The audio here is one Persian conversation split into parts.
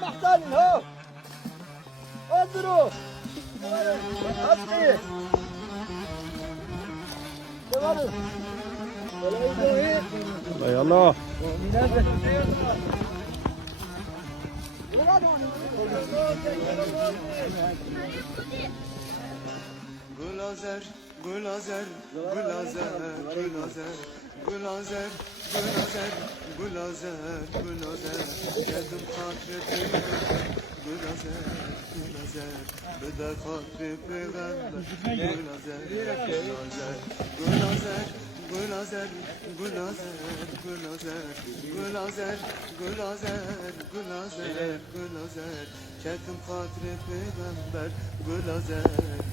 محتاج هو انظروا اصلي يلا Gulazer, Gulazer, Gulazer, Gulazer, Gulazer, Gulazer, Gulazer, Gulazer, geldim hatri Gulazer, Gulazer, bede hatri peygamber, Gulazer, Gulazer, Gulazer, Gulazer, Gulazer, Gulazer, Gulazer, Gulazer, Gulazer, Gulazer, geldim hatri peygamber, Gulazer,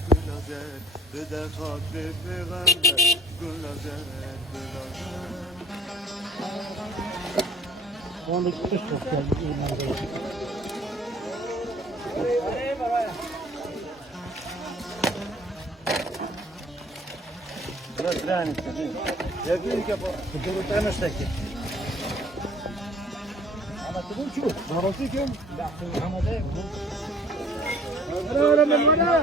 Gulazer, bede hatri peygamber, Gulazer, Gulazer. Onu kuş çok geldi. Biraz rani istedin. Yakın ki bu. Bu tane stekti. Ama تقول شو ما فيكم لا في الحمدان ولا من ولا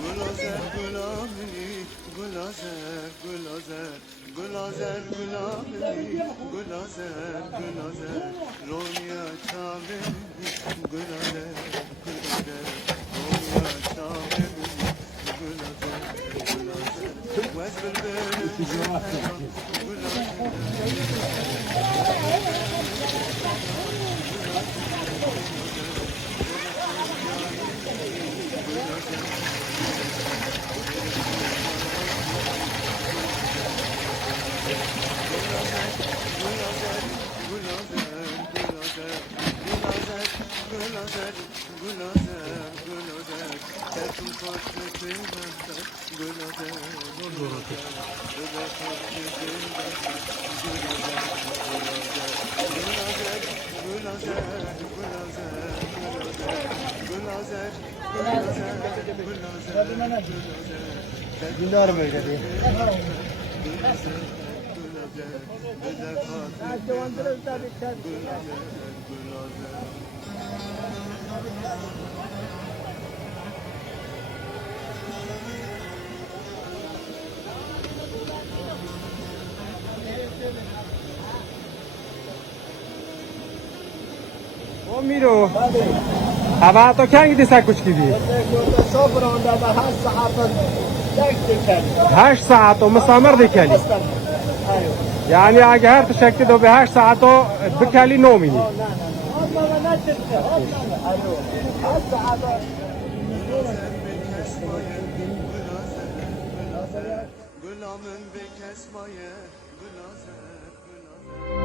Gulazer, gulamini, Gulazer, Gulazer, Gulazer, gulamini, Gulazer, Gulazer, Ronya çaveni, Gulazer, Gulazer, Ronya çaveni, Gulazer, Gulazer, Wezbel Dindarım öyle diye. O Miro. Hava تو کنگ دیسه کچ کیدی؟ صبر عند هر ساعة یک دکل. 8 ساعت و مسامر دیکلی. ايوه. یعنی اگه هر تشکتی دو به 8 ساعت و بکلی نومینی. Gulamın bekesmaye, Gulazer, Gulazer.